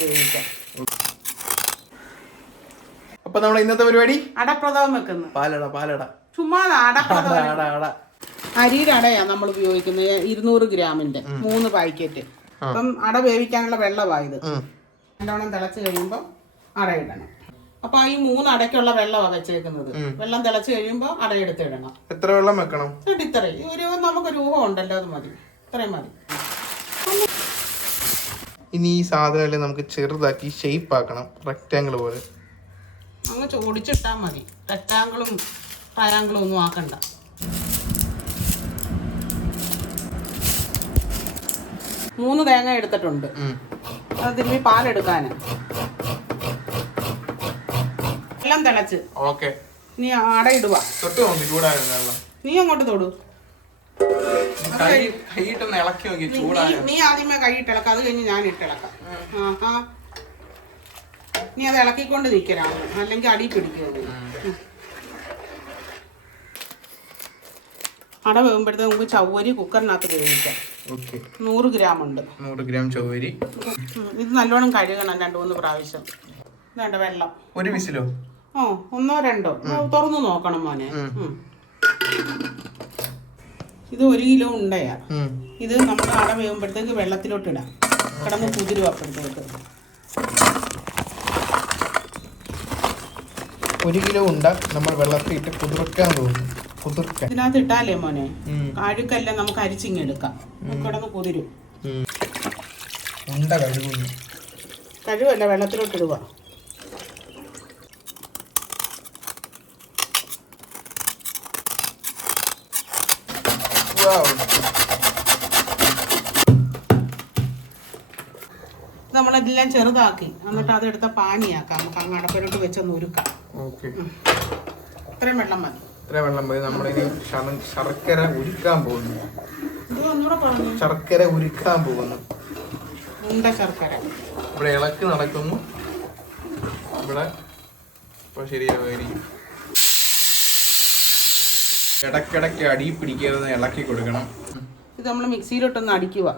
വേവിക്കാം അപ്പൊ നമ്മുടെ ഇന്നത്തെ പരിപാടി? അടപ്രഥമം വെക്കുന്നു. പാലട പാലട. ചുമ്മാ അട അടപ്രഥമം അരിയുടെ അടയാ നമ്മൾ ഉപയോഗിക്കുന്നത് ഇരുന്നൂറ് ഗ്രാമിന്റെ. മൂന്ന് പാക്കറ്റ്. അപ്പം അട വേവിക്കാനുള്ള വെള്ളമായത്. നല്ലോണം തിളച്ച് കഴിയുമ്പോൾ അടയിടണം അപ്പൊ ഈ മൂന്ന് അടയ്ക്കുള്ള വെള്ളമാണ് വെച്ചേക്കുന്നത്. വെള്ളം തിളച്ച് കഴിയുമ്പോൾ അട എടുത്തിടണം എത്ര വെള്ളം വെക്കണം? ഇത്രയും. ഒരു നമുക്കൊരു ഊഹം ഉണ്ടല്ലോ അത് മതി. ഇത്രയും മതി. ഇനി ഈ സാധനം നമുക്ക് ചെറുതാക്കി ഷേപ്പ് ആക്കണം. റെക്റ്റാങ്കിൾ പോലെ. അങ്ങ് ചോടിച്ചിട്ടാൽ മതി. റെക്റ്റാങ്കിളും ട്രയാങ്കിളും ഒന്നും ആക്കണ്ട. മൂന്ന് തേങ്ങ എടുത്തിട്ടുണ്ട്. അതിന് പാലെടുക്കാന് എല്ലാം തിളച്ച്. ഓക്കെ നീ ആടെ ഇടുക. തൊട്ട് നോക്കി ചൂടായിരുന്നു വെള്ളം. നീ അങ്ങോട്ട് തൊടു. കൈയിട്ടൊന്ന് ഇളക്കി നോക്കി നീ- നീ- ആദ്യമേ കൈയിട്ട് ഇളക്കാം അത് കഴിഞ്ഞ് ഞാൻ ഇട്ടിളക്കാം ആഹാ. നീ അത് ഇളക്കിക്കൊണ്ട് നിൽക്കലാണ് അല്ലെങ്കിൽ അടി പിടിക്കുന്നത് അട വേകുമ്പോഴത്തേക്ക് നമുക്ക് ചവ്വരി കുക്കറിനകത്ത് വേവിക്കാം നൂറ് ഗ്രാം ഉണ്ട്. നൂറ് ഗ്രാം ചവ്വരി. ഇത് നല്ലോണം കഴുകണം രണ്ടു മൂന്ന് പ്രാവശ്യം. വേണ്ട വെള്ളം. ഒരു മിസിലോ ഓ ഒന്നോ രണ്ടോ. തുറന്നു നോക്കണം മോനെ. ഇത് ഒരു കിലോ ഉണ്ടയാ. ഇത് നമ്മൾ അട വേകുമ്പോഴത്തേക്ക് വെള്ളത്തിലോട്ട് ഇടാം. കിടന്ന് കുതിരും അപ്പോഴത്തേക്ക് ഒരു കിലോ ഉണ്ട നമ്മൾ വെള്ളത്തിൽ ഇട്ട് കുതിർക്കാൻ തോന്നുന്നു. കുതിർക്കാൻ. ഇതിനകത്ത് ഇട്ടാലേ മോനെ? അഴുക്കല്ല നമുക്ക് നമുക്ക് അരിച്ചിങ്ങെടുക്കാം കിടന്ന് കുതിരും. ഉണ്ട കഴുകുന്നു. കഴിവല്ല വെള്ളത്തിലോട്ട് ഇടുക Wow. നമ്മളെല്ലാം ചെറുതാക്കി. എന്നിട്ട് അതെടുത്ത പാനിയാക്കാം. നമുക്ക് അങ്ങ് അടപ്പിലോട്ട് വെച്ചൊന്ന് Okay. ഇത്രയും വെള്ളം മതി. ഇത്ര വെള്ളം മതി. നമ്മളിനി ശർ- ശർക്കര ഉരുക്കാൻ പോകുന്നു. ശർക്കര ഉരുക്കാൻ പോകുന്നു. ഉണ്ട ശർക്കര. ഇവിടെ ഇളക്ക് നടക്കുന്നു. ഇവിടെ ഇപ്പൊ ശരിയാവുമായിരിക്കും ഇടക്കിടക്ക് അടി പിടിക്കരുത് ഇളക്കി കൊടുക്കണം. ഇത് നമ്മൾ മിക്സിയിലോട്ടൊന്ന് അടിക്കുക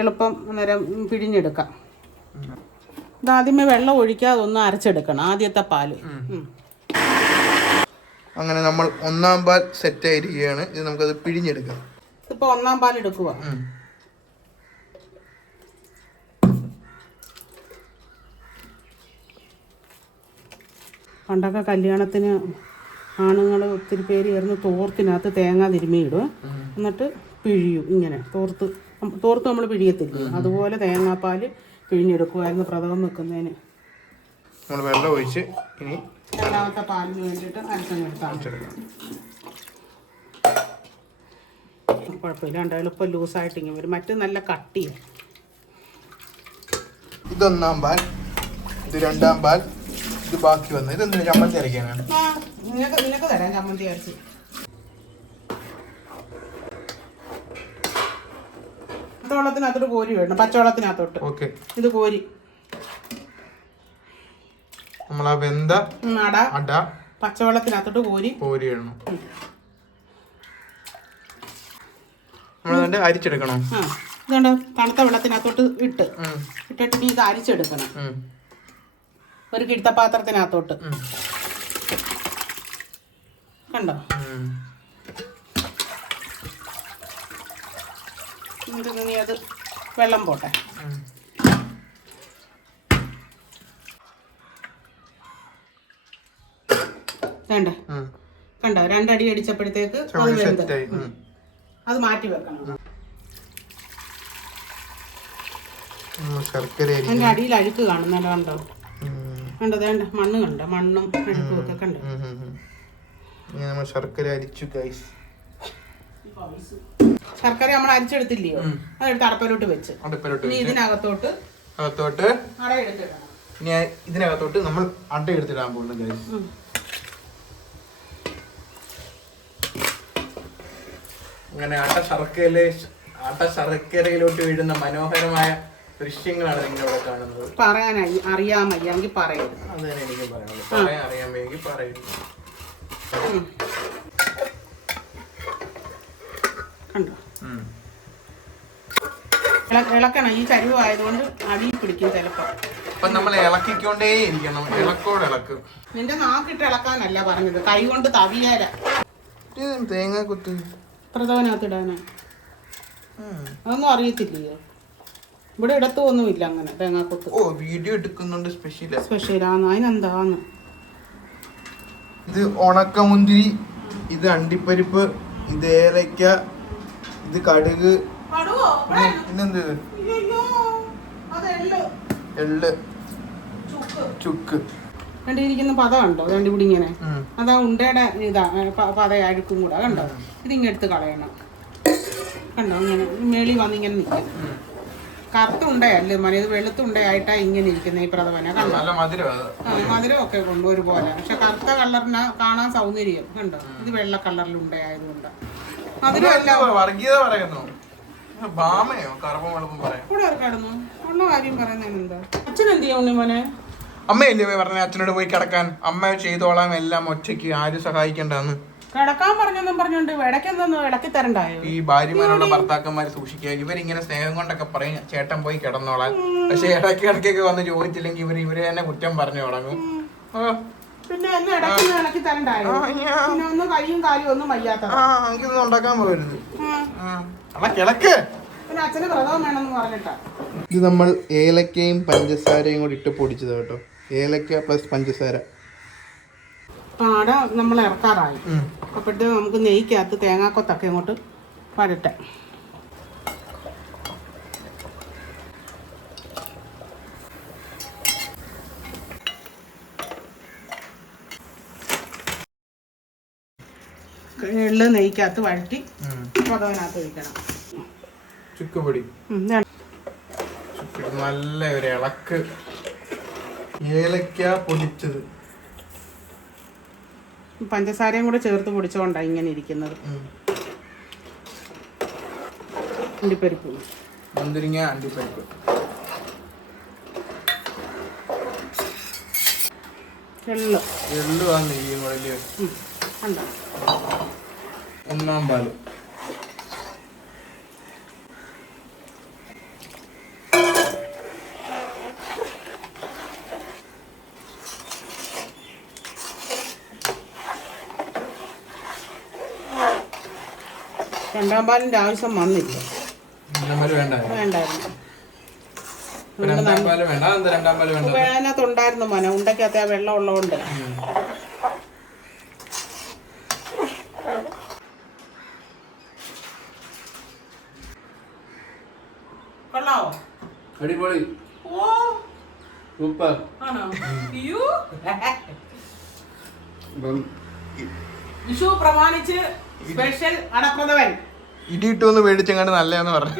എളുപ്പം അന്നേരം പിഴിഞ്ഞെടുക്കാം. ഇത് ആദ്യമേ വെള്ളം ഒഴിക്കാതെ ഒന്ന് അരച്ചെടുക്കണം ആദ്യത്തെ പാൽ. അങ്ങനെ നമ്മൾ ഒന്നാം പാൽ സെറ്റ് ആയിരിക്കുകയാണ്. ഇത് നമുക്കത് പിഴിഞ്ഞെടുക്കാം. ഇപ്പൊ ഒന്നാം പാൽ എടുക്കുക. പണ്ടൊക്കെ കല്യാണത്തിന് ആണുങ്ങൾ ഒത്തിരി പേര് ചേർന്ന് തോർത്തിനകത്ത് തേങ്ങ തിരുമ്മിയിടും. എന്നിട്ട് പിഴിയും ഇങ്ങനെ. തോർത്ത് തോർത്ത് നമ്മൾ പിഴിയത്തില്ലേ. അതുപോലെ തേങ്ങാപ്പാൽ പിഴിഞ്ഞെടുക്കുമായിരുന്നു പ്രഥമം വെക്കുന്നതിന്. നമ്മൾ വെള്ളം ഒഴിച്ച് ഇനി രണ്ടാമത്തെ പാലിന് വേണ്ടിയിട്ട് അരച്ചെടുക്കാം കുഴപ്പമില്ല. രണ്ട് എളുപ്പം ലൂസായിട്ട് ഇങ്ങനെ വരും. മറ്റു നല്ല കട്ടിയാണ് ഇതൊന്നാം പാൽ ഇത് രണ്ടാം പാൽ. ഇത് ബാക്കി വന്നു. ഇത് എന്തിനാ ചമ്മന്തി അരയ്ക്കാനാണ് ആ നിനക്ക് നിനക്ക് തരാം ചമ്മന്തി അരച്ച്. പച്ചവെള്ളത്തിനകത്തോട്ട് കോരി വേണം പച്ചവെള്ളത്തിനകത്തോട്ട്. ഓക്കെ. ഇത് കോരി. നമ്മൾ ആ വെന്ത അട. അട പച്ചവെള്ളത്തിനകത്തോട്ട് കോരി. കോരി ഇടണം. എന്നിട്ട് അരിച്ചെടുക്കണോ? ഇതുകൊണ്ട് തണുത്ത വെള്ളത്തിനകത്തോട്ട് ഇട്ട്. ഇട്ടിട്ട് നീ ഇത് അരിച്ചെടുക്കണം. ഒരു കിടത്തപാത്രത്തിനകത്തോട്ട്. കണ്ടോ. എന്നിട്ട് നീ അത് വെള്ളം പോട്ടെ. വേണ്ട. കണ്ടോ? രണ്ടടി അടിച്ചപ്പോഴത്തേക്ക് അത് മാറ്റി വെക്കണം. അതിന്റെ അടിയിൽ അഴുക്ക് കാണുന്നല്ലോ കണ്ടോ? ഉം, കണ്ട? മണ്ണ് കണ്ട? മണ്ണും അഴുക്കും ഒക്കെ കണ്ടോ നമ്മൾ ശർക്കര അരിച്ചു ഗൈസ് ശർക്കര നമ്മൾ അരിച്ചെടുത്തില്ലയോ? അതെടുത്ത് അടപ്പലോട്ട് വെച്ച്. ഇനി ഇതിനകത്തോട്ട് അകത്തോട്ട് അട എടുത്തിടണം. ഇനി ഇതിനകത്തോട്ട് നമ്മൾ അട എടുത്തിടാൻ പോകുന്നു ഗൈസ് അങ്ങനെ അട ശർക്കരയിലെ അട ശർക്കരയിലോട്ട് വീഴുന്ന മനോഹരമായ ദൃശ്യങ്ങളാണ് നിങ്ങൾ ഇവിടെ കാണുന്നത്. പറയാൻ അറി- അറിയാമയ്യെങ്കിൽ പറയരുത് അത് തന്നെ എനിക്ക് പറയാനുള്ളത് പറയാൻ അറിയാമെങ്കിൽ പറയുന്നു പറയരുത് കണ്ടോ. ഇളക്കണം. ഈ ആയതുകൊണ്ട് അടിയിൽ പിടിക്കും ചിലപ്പോ. അപ്പൊ നമ്മൾ ഇളക്കിക്കൊണ്ടേ ഇരിക്കണം. ഇളക്കോട് ഇളക്ക്. നിന്റെ നാക്കിട്ട് ഇളക്കാനല്ല പറഞ്ഞത്. കൈ കൊണ്ട് തവിയാല. തേങ്ങ കുത്തി. പ്രധാനത്തിടാനാ അതൊന്നും അറിയത്തില്ലയോ? ഇവിടെ ഇടത്തും ഒന്നുമില്ല അങ്ങനെ തേങ്ങാക്കൊത്ത്. ഓ വീഡിയോ എടുക്കുന്നുണ്ട് സ്പെഷ്യൽ സ്പെഷ്യലാന്ന് അതിനെന്താന്ന്? ഇത് ഉണക്കമുന്തിരി ഇത് അണ്ടിപ്പരിപ്പ് ഇത് ഏലക്ക ഇത് കടുക് ഇതെന്ത് എള്ള്. ചുക്ക്. കണ്ടിരിക്കുന്ന പദം ഉണ്ടോ? രണ്ടു കൂടി ഇങ്ങനെ. അതാ ഉണ്ടയുടെ ഇതാ പത അഴുക്കും കൂടെ. കണ്ടോ? ഇത് എടുത്ത് കളയണം. കണ്ടോ? ഇങ്ങനെ മേളി വന്നിങ്ങനെ നിൽക്കും. കറുത്ത ഉണ്ടയല്ലേ മന ഇത് വെളുത്ത ഉണ്ടയായിട്ടാ ഇങ്ങനെ ഇരിക്കുന്നത് ഈ പ്രഥമന കണ്ടോ? മധുരം ഒക്കെ കൊണ്ട് ഒരുപോലെ. പക്ഷെ കറുത്ത കളറിന് കാണാൻ സൗന്ദര്യം കണ്ടോ? ഇത് വെള്ള കളറിൽ ഉണ്ണിമോനെ അമ്മയല്ലേ പറഞ്ഞ? അച്ഛനോട് പോയി കിടക്കാൻ. അമ്മ ചെയ്തോളാം. എല്ലാം ഒറ്റയ്ക്ക്. ആരും സഹായിക്കണ്ടെന്ന്. കിടക്കാൻ പറഞ്ഞെന്നും പറഞ്ഞോണ്ട് ഇടയ്ക്കെന്തോന്നു ഇടയ്ക്ക് തരണ്ടായോ? ഈ ഭാര്യമാരോട് ഭർത്താക്കന്മാര് സൂക്ഷിക്കുക. ഇവരിങ്ങനെ സ്നേഹം കൊണ്ടൊക്കെ പറയും ചേട്ടൻ പോയി കിടന്നോളാൻ പക്ഷെ ഇടയ്ക്ക് ഇടയ്ക്കൊക്കെ വന്ന് ചോദിച്ചില്ലെങ്കിൽ ഇവർ ഇവർ തന്നെ കുറ്റം പറഞ്ഞു തുടങ്ങും. പിന്നെ എന്നെ ഇടയ്ക്ക് ഇളക്കി തരണ്ടായോ? പിന്നെ ഒന്ന് കൈയും കാലും ഒന്നും വയ്യാത്ത എനിക്കൊന്നും ഉണ്ടാക്കാൻ പോകരുത് കിടക്ക്. പിന്നെ അച്ഛന് വ്രതം വേണമെന്ന് പറഞ്ഞിട്ടാ. ഇത് നമ്മൾ ഏലക്കയും പഞ്ചസാരയും കൂടി ഇട്ട് പൊടിച്ചത് കേട്ടോ. ഏലക്ക പ്ലസ് പഞ്ചസാര. പാട നമ്മൾ ഇറക്കാറായി. അപ്പോഴത്തെ നമുക്ക് നെയ്ക്കകത്ത് തേങ്ങാക്കൊത്തൊക്കെ ഇങ്ങോട്ട് വരട്ടെ എള്ള് നെയ്ക്കകത്ത് വഴറ്റി പതവനകത്ത് ഒഴിക്കണം. ചുക്കുപൊടി. നല്ല ഒരു ഇളക്ക്. ഏലക്ക പൊടിച്ചത്. പഞ്ചസാരയും കൂടെ ചേർത്ത് പൊടിച്ചുകൊണ്ടാണ് ഇങ്ങനെ ഇരിക്കുന്നത്. അണ്ടിപ്പരിപ്പ്. മുന്തിരിങ്ങ അണ്ടിപ്പരിപ്പ്. എള്ള്. എള്ളു ആ നെയ്യും കൂടെ ഒന്നാം പാൽ. രണ്ടാം പാലിന്റെ ആവശ്യം വന്നില്ല. വേണ്ടായിരുന്നു. രണ്ടാം പാൽ വേണ്ട. എന്താ രണ്ടാം പാൽ വേണ്ട അതിനകത്ത് ഉണ്ടായിരുന്നു മന. ഉണ്ടക്കകത്ത് ആ വെള്ളം ഉള്ളതുകൊണ്ട്. കൊള്ളാവോ? അടിപൊളി. ഓ. സൂപ്പർ. ആണോ? അയ്യോ. അപ്പം വിഷു പ്രമാണിച്ച് സ്പെഷ്യൽ അടപ്രഥവൻ മേടിച്ചെങ്ങാണ്ട് നല്ലതെന്ന് പറഞ്ഞു.